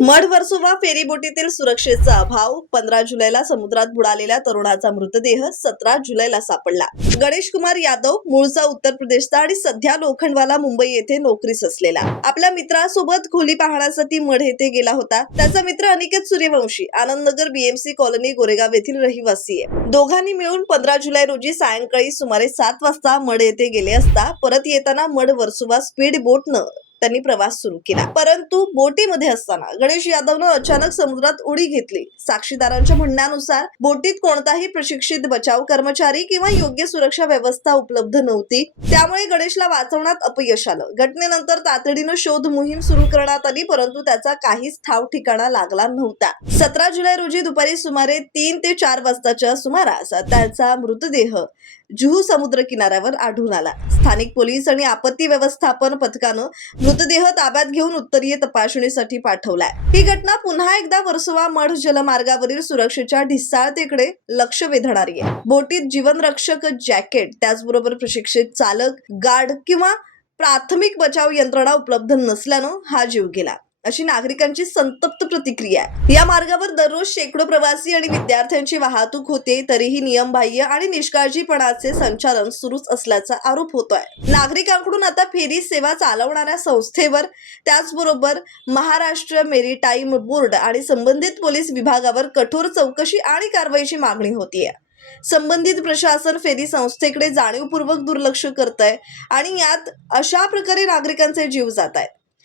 मढ वर्सोवा फेरीबोटीतील सुरक्षेचा अभाव. पंधरा जुलैला समुद्रात बुडालेल्या तरुणाचा मृतदेह सतरा जुलैला सापडला. गणेश कुमार यादव मूळचा उत्तर प्रदेशचा आणि सध्या लोखंडवाला मुंबई येथे नोकरीस असलेला आपल्या मित्रासोबत खोली पाहण्यासाठी मढ येथे गेला होता. त्याचा मित्र अनिकेत सूर्यवंशी आनंदनगर बीएमसी कॉलनी गोरेगाव येथील रहिवासी आहे. दोघांनी मिळून पंधरा जुलै रोजी सायंकाळी सुमारे सात वाजता मढ येथे गेले असता परत येताना मढ वर्सोवा स्पीड बोटनं त्यांनी प्रवास सुरू केला. परंतु बोटीमध्ये असताना गणेश यादवनं अचानक समुद्रात उडी घेतली. साक्षीदारांच्या म्हणण्यानुसार बोटीत कोणताही प्रशिक्षित बचाव कर्मचारी किंवा योग्य सुरक्षा व्यवस्था उपलब्ध नव्हती. त्यामुळे गणेशला वाचवण्यात अपयश आलं. घटनेनंतर तातडीनं शोध मोहीम सुरू करण्यात आली परंतु त्याचा काहीच ठाव ठिकाणा लागला नव्हता. सतरा जुलै रोजी दुपारी सुमारे तीन ते चार वाजताच्या सुमारास त्याचा मृतदेह जुहू समुद्र किनाऱ्यावर आढळून आला. स्थानिक पोलीस आणि आपत्ती व्यवस्थापन पथकानं मृतदेह ताब्यात घेऊन उत्तरीय तपासणीसाठी पाठवलाय. ही घटना पुन्हा एकदा वर्सोवा मढ जलमार्गावरील सुरक्षेच्या ढिसाळतेकडे लक्ष वेधणारी आहे. बोटीत जीवनरक्षक जॅकेट त्याचबरोबर प्रशिक्षित चालक गार्ड किंवा प्राथमिक बचाव यंत्रणा उपलब्ध नसल्यानं हा जीव गेला. अशी नागरिकांची संतप्त प्रतिक्रिया आहे. या मार्गावर दररोज शेकडो प्रवासी आणि विद्यार्थ्यांची वाहतूक होते तरीही नियमबाह्य आणि निष्काळजीपणाचे संचालन सुरूच असल्याचा आरोप होतोय. नागरिकांकडून आता फेरी सेवा चालवणाऱ्या संस्थेवर त्याचबरोबर महाराष्ट्र मेरीटाईम बोर्ड आणि संबंधित पोलीस विभागावर कठोर चौकशी आणि कारवाईची मागणी होतीये. संबंधित प्रशासन फेरी संस्थेकडे जाणीवपूर्वक दुर्लक्ष करत आहे आणि यात अशा प्रकारे नागरिकांचे जीव जात आहेत